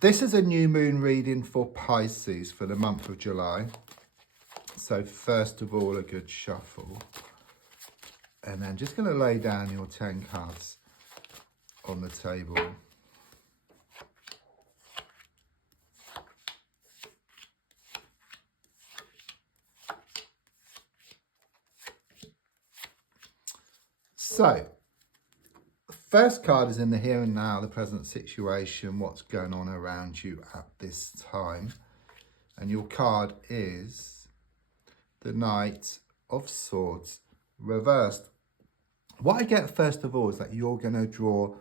This is a new moon reading for Pisces for the month of July. So first of all, a good shuffle. And then just going to lay down your 10 cards on the table. So, first card is in the here and now, the present situation, what's going on around you at this time. And your card is the Knight of Swords reversed. What I get first of all is that you're going to draw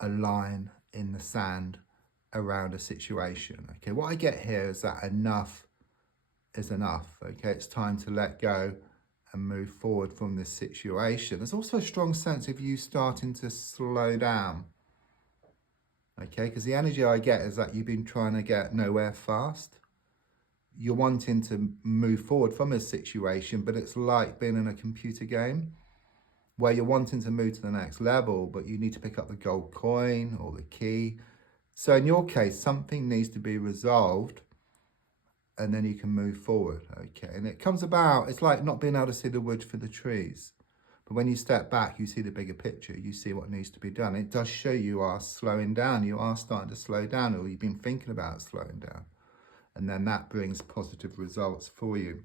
a line in the sand around a situation. Okay, what I get here is that enough is enough. Okay, it's time to let go and move forward from this situation. There's also a strong sense of you starting to slow down. Okay, because the energy I get is that you've been trying to get nowhere fast. You're wanting to move forward from a situation, but it's like being in a computer game where you're wanting to move to the next level, but you need to pick up the gold coin or the key. So in your case, something needs to be resolved and then you can move forward, okay? And it comes about, it's like not being able to see the wood for the trees. But when you step back, you see the bigger picture, you see what needs to be done. It does show you are slowing down, you are starting to slow down, or you've been thinking about slowing down. And then that brings positive results for you.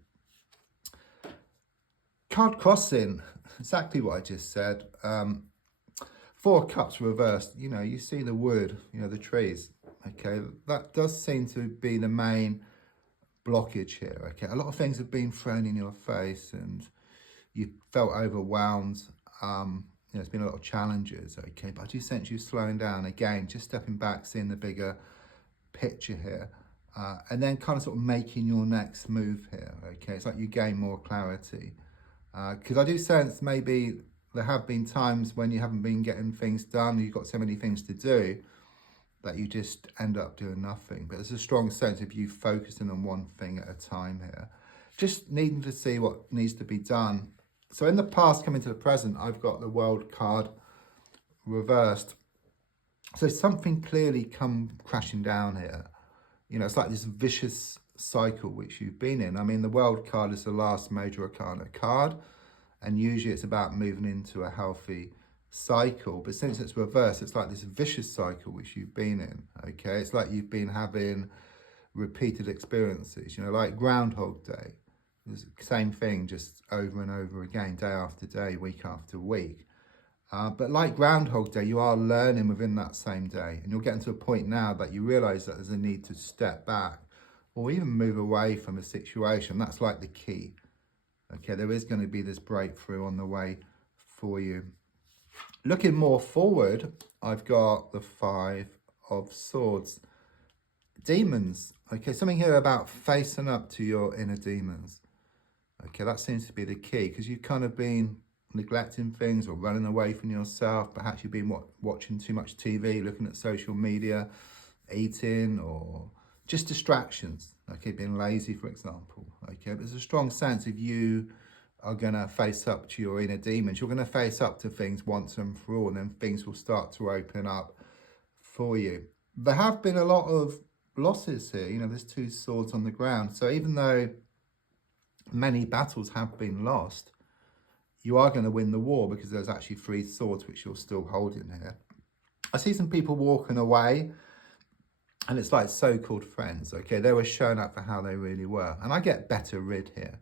Card crossing, exactly what I just said. 4 cups reversed, you know, you see the wood, you know, the trees, okay? That does seem to be the main blockage here, okay? A lot of things have been thrown in your face and you felt overwhelmed. You know, there's been a lot of challenges, okay? But I do sense you slowing down again, just stepping back, seeing the bigger picture here. And then kind of sort of making your next move here, okay? It's like you gain more clarity. Because I do sense maybe there have been times when you haven't been getting things done, you've got so many things to do that you just end up doing nothing. But there's a strong sense of you focusing on one thing at a time here. Just needing to see what needs to be done. So in the past, coming to the present, I've got the World card reversed. So something clearly come crashing down here. You know, it's like this vicious cycle which you've been in. I mean, the World card is the last major arcana card, and usually it's about moving into a healthy cycle. But since it's reversed, it's like this vicious cycle which you've been in, okay? It's like you've been having repeated experiences, you know, like Groundhog Day. It's the same thing, just over and over again, day after day, week after week. But like Groundhog Day, you are learning within that same day. And you're getting to a point now that you realise that there's a need to step back or even move away from a situation. That's like the key. Okay, there is going to be this breakthrough on the way for you. Looking more forward, I've got the 5 of Swords. Demons. Okay, something here about facing up to your inner demons. Okay, that seems to be the key because you've kind of been neglecting things or running away from yourself. Perhaps you've been watching too much TV, looking at social media, eating, or just distractions. Okay, being lazy, for example. Okay, but there's a strong sense of you are going to face up to your inner demons. You're going to face up to things once and for all, and then things will start to open up for you. There have been a lot of losses here. You know, there's 2 swords on the ground. So even though many battles have been lost, you are going to win the war because there's actually 3 swords which you're still holding here. I see some people walking away and it's like so-called friends, okay? They were showing up for how they really were. And I get better rid here,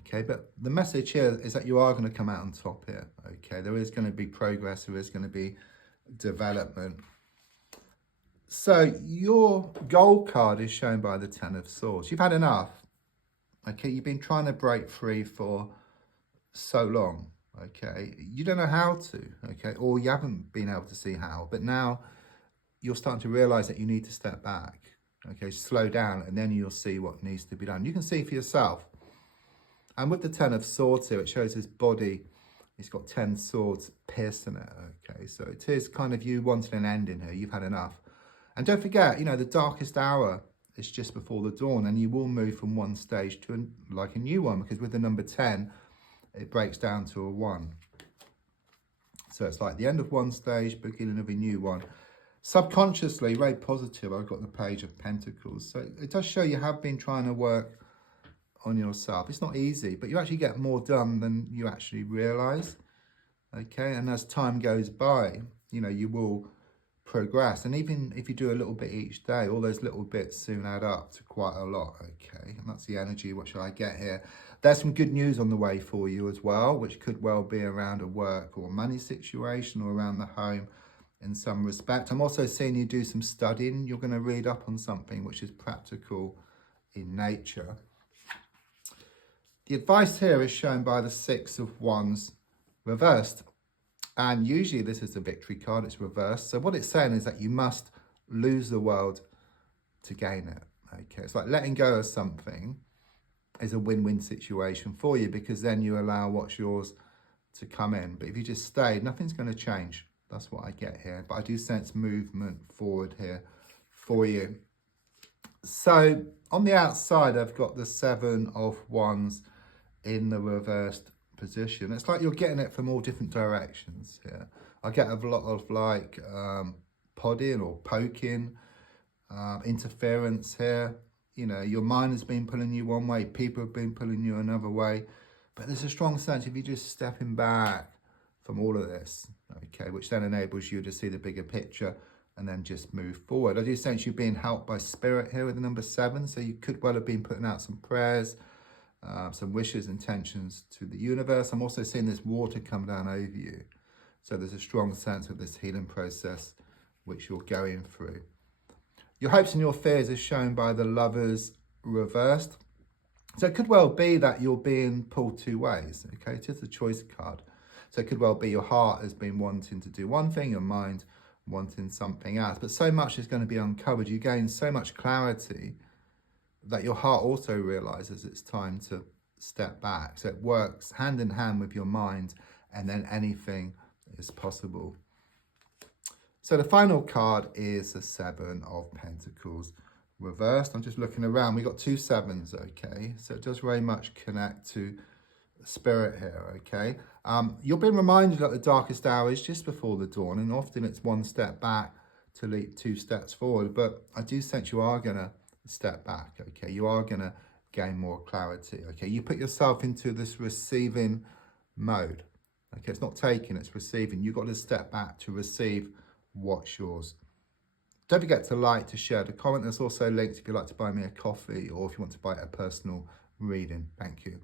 okay? But the message here is that you are going to come out on top here, okay? There is going to be progress. There is going to be development. So your gold card is shown by the 10 of Swords. You've had enough, okay? You've been trying to break free for so long, okay? You don't know how to, okay? Or you haven't been able to see how, but now you're starting to realize that you need to step back, okay? Slow down, and then you'll see what needs to be done. You can see for yourself. And with the 10 of Swords here, it shows his body. He's got 10 swords piercing it, okay? So it is kind of you wanting an end in here. You've had enough. And don't forget, you know, the darkest hour is just before the dawn, and you will move from one stage to like a new one, because with the number 10, it breaks down to a 1. So it's like the end of one stage, beginning of a new one. Subconsciously, very positive. I've got the Page of Pentacles. So it does show you have been trying to work on yourself. It's not easy, but you actually get more done than you actually realise. Okay, and as time goes by, you know, you will progress. And even if you do a little bit each day, all those little bits soon add up to quite a lot. Okay, and that's the energy. What shall I get here? There's some good news on the way for you as well, which could well be around a work or money situation or around the home in some respect. I'm also seeing you do some studying. You're going to read up on something which is practical in nature. The advice here is shown by the Six of Wands reversed. And usually this is a victory card, it's reversed. So what it's saying is that you must lose the world to gain it. Okay, it's like letting go of something is a win-win situation for you, because then you allow what's yours to come in. But if you just stay, nothing's going to change. That's what I get here. But I do sense movement forward here for you. So on the outside, I've got the Seven of Wands in the reversed position. It's like you're getting it from all different directions here. I get a lot of like podding or poking, interference here. You know, your mind has been pulling you one way, people have been pulling you another way, but there's a strong sense if you're just stepping back from all of this, okay, which then enables you to see the bigger picture and then just move forward. I do sense you're being helped by spirit here with the number 7, so you could well have been putting out some prayers, some wishes, intentions to the universe. I'm also seeing this water come down over you, so there's a strong sense of this healing process which you're going through. Your hopes and your fears are shown by the Lovers reversed. So it could well be that you're being pulled two ways, okay? It is a choice card. So it could well be your heart has been wanting to do one thing, your mind wanting something else. But so much is going to be uncovered. You gain so much clarity that your heart also realises it's time to step back. So it works hand in hand with your mind, and then anything is possible. So the final card is the Seven of Pentacles reversed. I'm just looking around. We've got 2 sevens, okay? So it does very much connect to spirit here, okay? You're being reminded that the darkest hour is just before the dawn, and often it's one step back to leap 2 steps forward. But I do sense you are going to step back, okay? You are going to gain more clarity, okay? You put yourself into this receiving mode, okay? It's not taking, it's receiving. You've got to step back to receive what's yours. Don't forget to like, to share, to comment. There's also links if you'd like to buy me a coffee or if you want to buy a personal reading. Thank you.